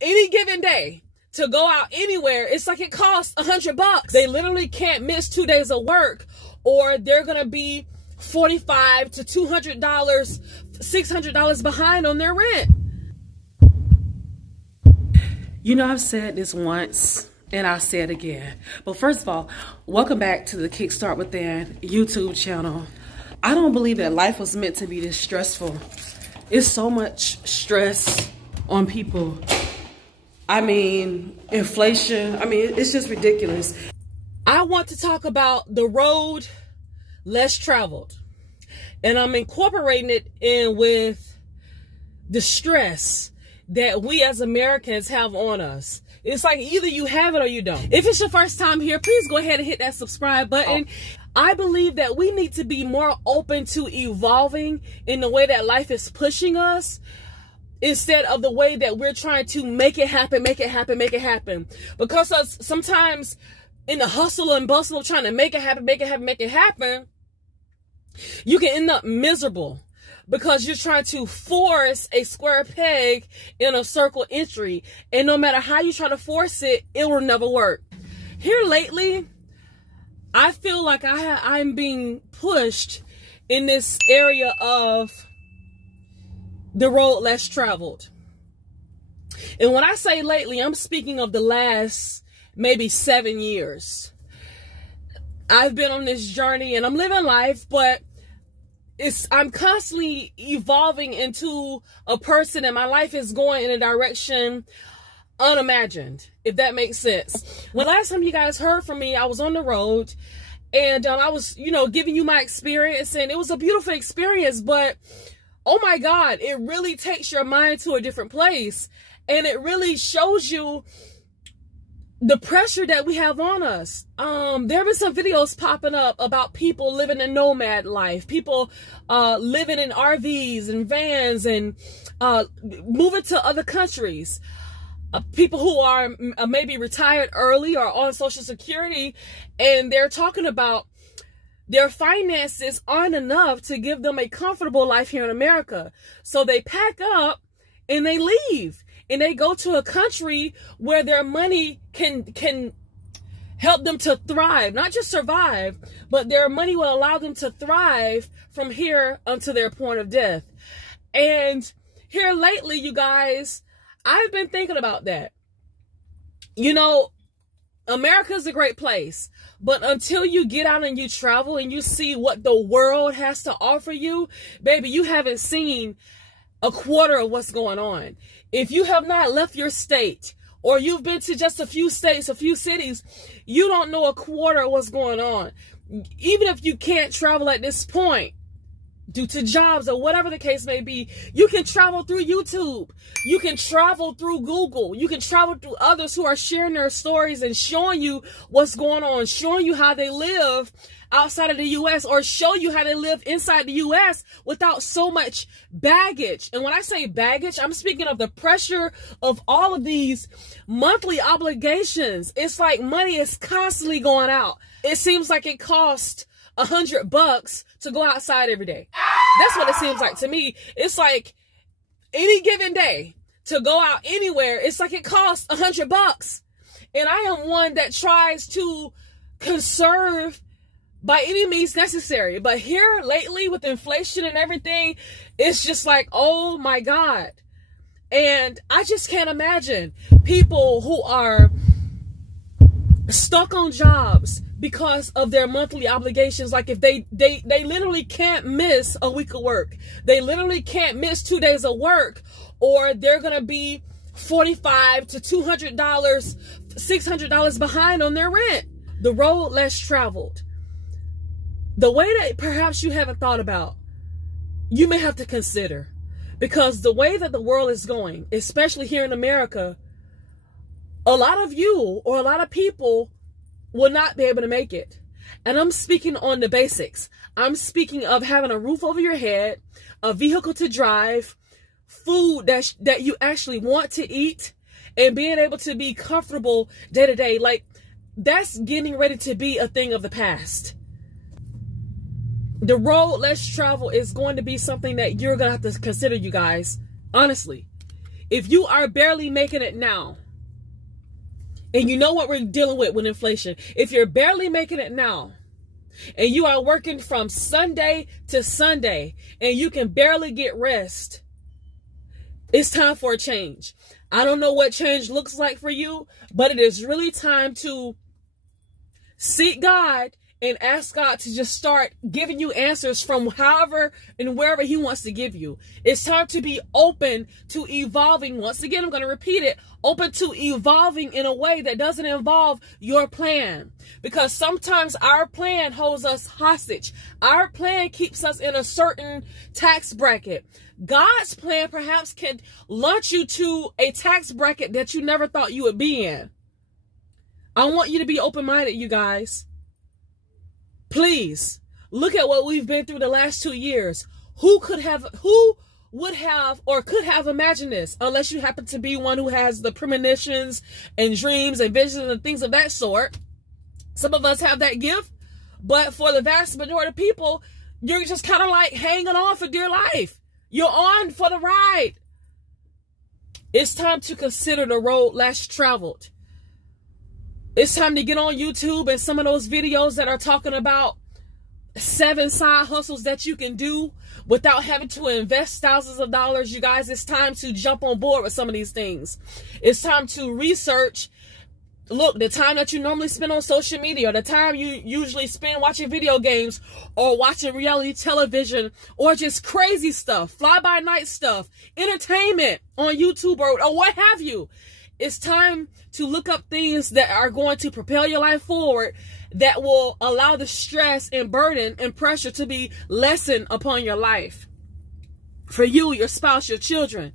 any given day to go out anywhere, it's like it costs $100. They literally can't miss 2 days of work, or they're gonna be $45 to $200, $600 behind on their rent. You know, I've said this once and I'll say it again. But first of all, welcome back to the Kickstart Within YouTube channel. I don't believe that life was meant to be this stressful. It's so much stress on people. I mean, inflation. I mean, it's just ridiculous. I want to talk about the road less traveled. And I'm incorporating it in with the stress that we as Americans have on us. It's like either you have it or you don't. If it's your first time here, please go ahead and hit that subscribe button. I believe that we need to be more open to evolving in the way that life is pushing us, instead of the way that we're trying to make it happen, make it happen, make it happen. Because sometimes in the hustle and bustle of trying to make it happen, make it happen, make it happen, you can end up miserable because you're trying to force a square peg in a circle entry. And no matter how you try to force it, it will never work. Here lately, I feel like I'm being pushed in this area of the road less traveled. And when I say lately, I'm speaking of the last maybe 7 years. I've been on this journey and I'm living life, but I'm constantly evolving into a person, and my life is going in a direction unimagined, if that makes sense. When last time you guys heard from me, I was on the road and I was, giving you my experience, and it was a beautiful experience, but oh my God, it really takes your mind to a different place, and it really shows you the pressure that we have on us. There have been some videos popping up about people living a nomad life, people living in RVs and vans and moving to other countries. People who are maybe retired early or on Social Security, and they're talking about their finances aren't enough to give them a comfortable life here in America. So they pack up and they leave. And they go to a country where their money can help them to thrive, not just survive, but their money will allow them to thrive from here unto their point of death. And here lately, you guys, I've been thinking about that. America's a great place, but until you get out and you travel and you see what the world has to offer you, baby, you haven't seen a quarter of what's going on. If you have not left your state, or you've been to just a few states, a few cities, you don't know a quarter of what's going on. Even if you can't travel at this point due to jobs or whatever the case may be, you can travel through YouTube. You can travel through Google. You can travel through others who are sharing their stories and showing you what's going on, showing you how they live outside of the U.S., or show you how they live inside the U.S. without so much baggage. And when I say baggage, I'm speaking of the pressure of all of these monthly obligations. It's like money is constantly going out. It seems like it costs $100 to go outside every day. That's what it seems like to me. It's like any given day to go out anywhere, it's like it costs $100. And I am one that tries to conserve by any means necessary. But here lately with inflation and everything, it's just like, oh my God. And I just can't imagine people who are stuck on jobs because of their monthly obligations. Like if they literally can't miss a week of work. They literally can't miss 2 days of work, or they're going to be $45 to $200, $600 behind on their rent. The road less traveled. The way that perhaps you haven't thought about, you may have to consider. Because the way that the world is going, especially here in America, a lot of you or a lot of people will not be able to make it. And I'm speaking on the basics. I'm speaking of having a roof over your head, a vehicle to drive, food that you actually want to eat, and being able to be comfortable day to day. Like, that's getting ready to be a thing of the past. The road less traveled is going to be something that you're going to have to consider, you guys. Honestly. If you are barely making it now, and you know what we're dealing with inflation, if you're barely making it now, and you are working from Sunday to Sunday, and you can barely get rest, it's time for a change. I don't know what change looks like for you, but it is really time to seek God and ask God to just start giving you answers from however and wherever he wants to give you. It's time to be open to evolving. Once again, I'm going to repeat it. Open to evolving in a way that doesn't involve your plan. Because sometimes our plan holds us hostage. Our plan keeps us in a certain tax bracket. God's plan perhaps can launch you to a tax bracket that you never thought you would be in. I want you to be open-minded, you guys. Please look at what we've been through the last 2 years. Who would have or could have imagined this, unless you happen to be one who has the premonitions and dreams and visions and things of that sort. Some of us have that gift, but for the vast majority of people, you're just kind of like hanging on for dear life. You're on for the ride. It's time to consider the road less traveled. It's time to get on YouTube and some of those videos that are talking about 7 side hustles that you can do without having to invest thousands of dollars. You guys, it's time to jump on board with some of these things. It's time to research. Look, the time that you normally spend on social media, the time you usually spend watching video games or watching reality television or just crazy stuff, fly-by-night stuff, entertainment on YouTube or what have you. It's time to look up things that are going to propel your life forward, that will allow the stress and burden and pressure to be lessened upon your life. For you, your spouse, your children.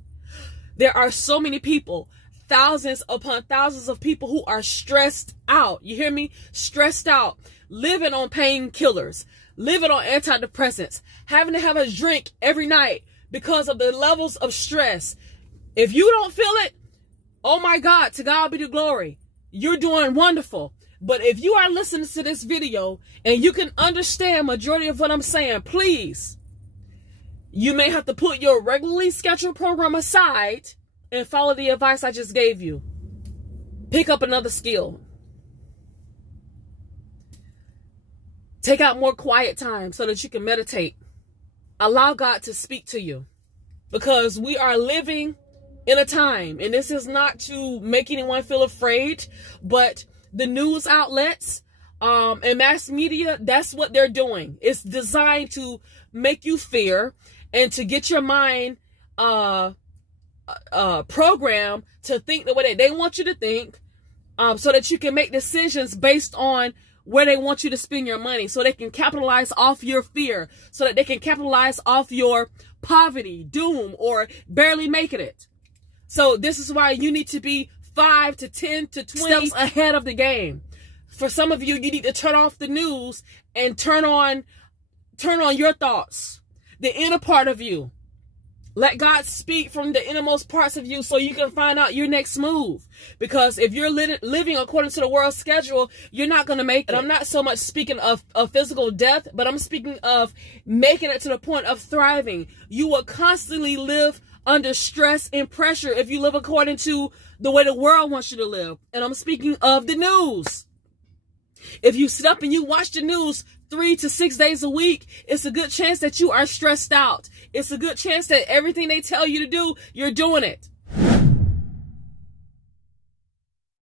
There are so many people, thousands upon thousands of people who are stressed out. You hear me? Stressed out, living on painkillers, living on antidepressants, having to have a drink every night because of the levels of stress. If you don't feel it, oh my God, to God be the glory. You're doing wonderful. But if you are listening to this video and you can understand majority of what I'm saying, please, you may have to put your regularly scheduled program aside and follow the advice I just gave you. Pick up another skill. Take out more quiet time so that you can meditate. Allow God to speak to you. Because we are living in a time, and this is not to make anyone feel afraid, but the news outlets and mass media, that's what they're doing. It's designed to make you fear and to get your mind programmed to think the way that they want you to think, so that you can make decisions based on where they want you to spend your money, so they can capitalize off your fear, so that they can capitalize off your poverty, doom, or barely making it. So this is why you need to be 5 to 10 to 20 steps ahead of the game. For some of you, you need to turn off the news and turn on your thoughts, the inner part of you. Let God speak from the innermost parts of you so you can find out your next move. Because if you're living according to the world's schedule, you're not going to make it. And I'm not so much speaking of physical death, but I'm speaking of making it to the point of thriving. You will constantly live under stress and pressure if you live according to the way the world wants you to live. And I'm speaking of the news. If you sit up and you watch the news 3 to 6 days a week, it's a good chance that you are stressed out. It's a good chance that everything they tell you to do, you're doing it.